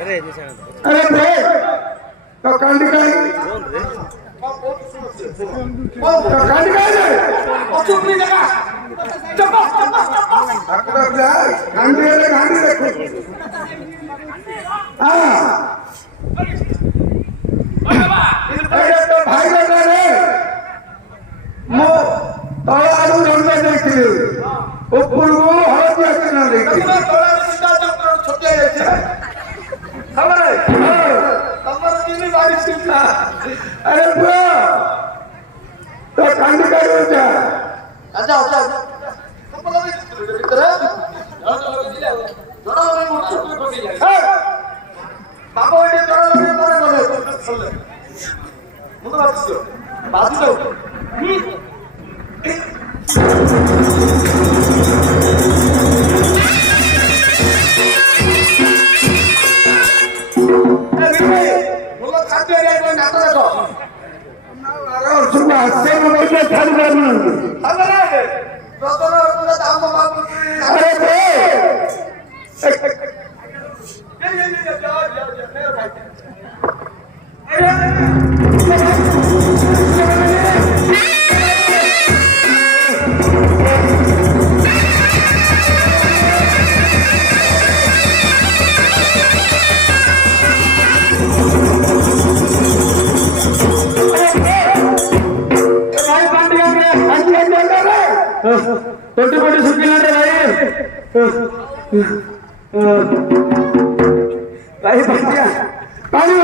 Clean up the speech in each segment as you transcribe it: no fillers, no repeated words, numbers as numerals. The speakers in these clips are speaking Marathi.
अरे बे तो कांडी काय तो कांडी काय रे चुपली जगा चप्पा चप्पा चप्पा अकबर जाय गांडी देखो हां अरे तो भाई लगा रे मो तळा आडू रंग देखिली उपरगो हळद याची ना देखिली तळा सीधा चक्र छोटे याचे खबर है तमर किनी गाडी सिकला अरे ब्रो तो कांडी काय होता अच्छा अच्छा तमला इतर जोडा बाबा वाडी जोडा बोले बोले मुंदु वाचो बाजू जाऊ छोटी छोटी सुखी भाई भाई बच्चा पानी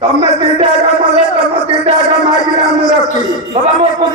तमें तीन मागिना रखी बाबा मोर को